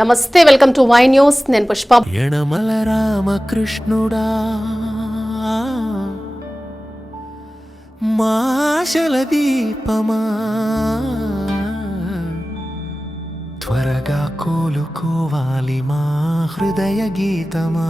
నమస్తే, welcome to my news. నేను పుష్ప. యనమల రామకృష్ణుడా మాశల దీపమా, త్వరగా కోలుకోవాలి మా హృదయ గీతమా.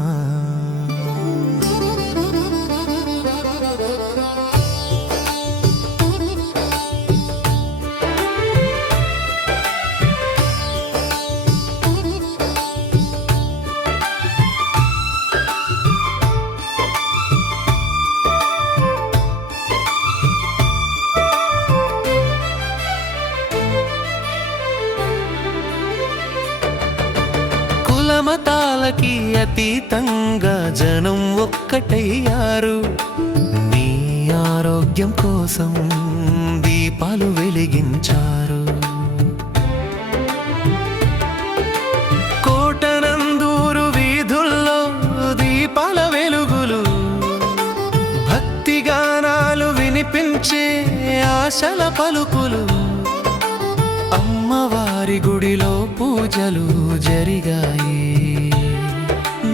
మతాలకి అతీతంగా జనం ఒక్కటయ్యారు. నీ ఆరోగ్యం కోసం దీపాలు వెలిగించారు. కోటనందూరు వీధుల్లో దీపాల వెలుగులు, భక్తి గానాలు వినిపించే ఆశల పలుకులు. అమ్మవారి గుడిలో పూజలు జరిగాయి.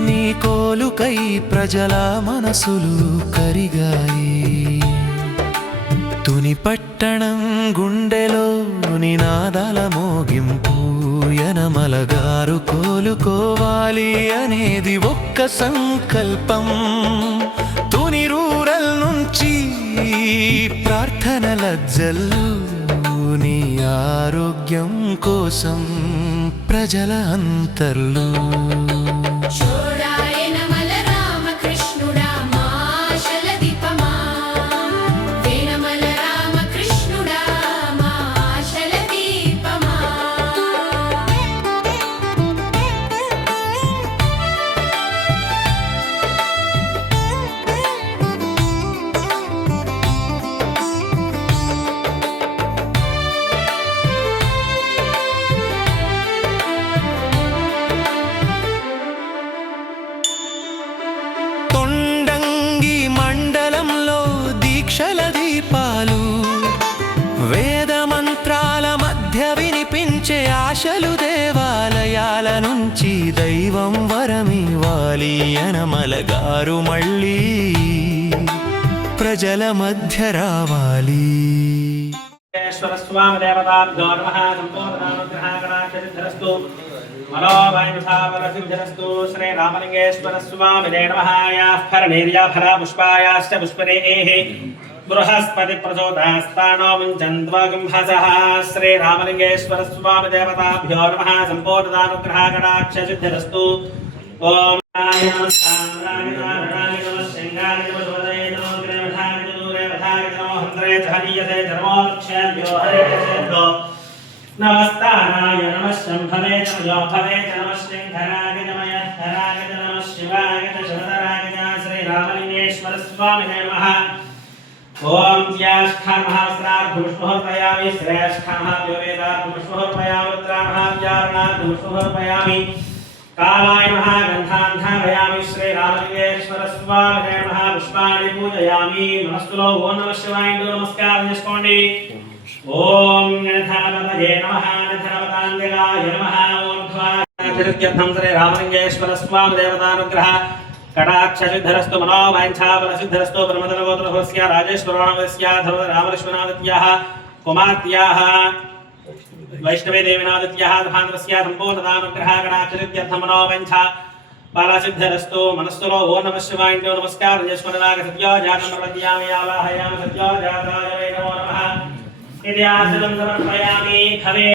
నీ కోలుకై ప్రజల మనసులు కరిగాయి. తుని పట్టణం గుండెలో నినాదాల మోగింపు. యనమల గారు కోలుకోవాలి అనేది ఒక్క సంకల్పం. తుని రూరల్ నుంచి ప్రార్థనల జల్లు. నీ ఆరోగ్యం కోసం ప్రజల అంతర్లు. దీక్షల దీపాలు, వేద మంత్రాల మధ్య వినిపించే ఆశలు. దేవాలయాల నుంచి దైవం వరమివ్వాలి. యనమల గారు మళ్ళీ ప్రజల మధ్య రావాలి. శ్రీ రామలింగేశ్వర స్వామినే నమః. ఫలనేర్యాఫలా పుష్పాయాశ్చ పుష్పనేః బృహస్పతి ప్రచోదయాస్తానో ముంచన్వాగుంహసః. శ్రీ రామలింగేశ్వర స్వామి దేవతాభ్యో నమః. సంపూర్ణదానుగ్రహ కటాక్ష సిద్ధిరస్తు. ఓం నమస్తానాయ నమః శంభవే నమో భవే నమః శ్రీధరాయ నమః ధరాయ నమః శివాయ శివధరాయ. శ్రీ రామలింగేశ్వర స్వామినే నమః. ఓం జ్యేష్ఠమహాస్రార్ధుష్మోర్పయామి. శ్రేష్ఠమహాద్యోవేదార్ధుష్మోర్పయామి. రుద్రామహాద్యారణార్ధుష్మోర్పయామి. కాలాయ నమః. గంధాంధారయామి. శ్రీ రామలింగేశ్వర స్వామినే నమః. పుష్పాణి పూజయామి. మనస్సులో ఓం నమః శివాయ నమస్కారం చేసుకోండి. ఓం గణపతయే నమః. గణపతాంజలాయ నమః. ఊర్ధ్వాధం. శ్రీ రామలింగేశ్వర స్వామి దేవతానుగ్రహ కటాక్ష సిద్ధిరస్తు. మనోవాంఛాఫల సిద్ధిరస్తు. బ్రహ్మదలగోత్రభవస్య రాజేశ్వరనామస్య ధర్మరామలక్ష్మణాదిత్యాః కుమార్త్యాః వైష్ణవే దేవినాదిత్యాః ధాంధ్రస్య సంపూర్ణదానుగ్రహ కటాక్ష సిద్ధ్యర్థం మనోవాంఛా ఫలసిద్ధిరస్తు. మనస్సులో ఓం నమః శివాయ నమస్కారం చేసుకున్నలాగా సత్యో జాతం ప్రపద్యామి. ఆవాహయామి సత్యో జాతాయ వై నమో నమః. ఇది ఆసనం సమర్పయామి.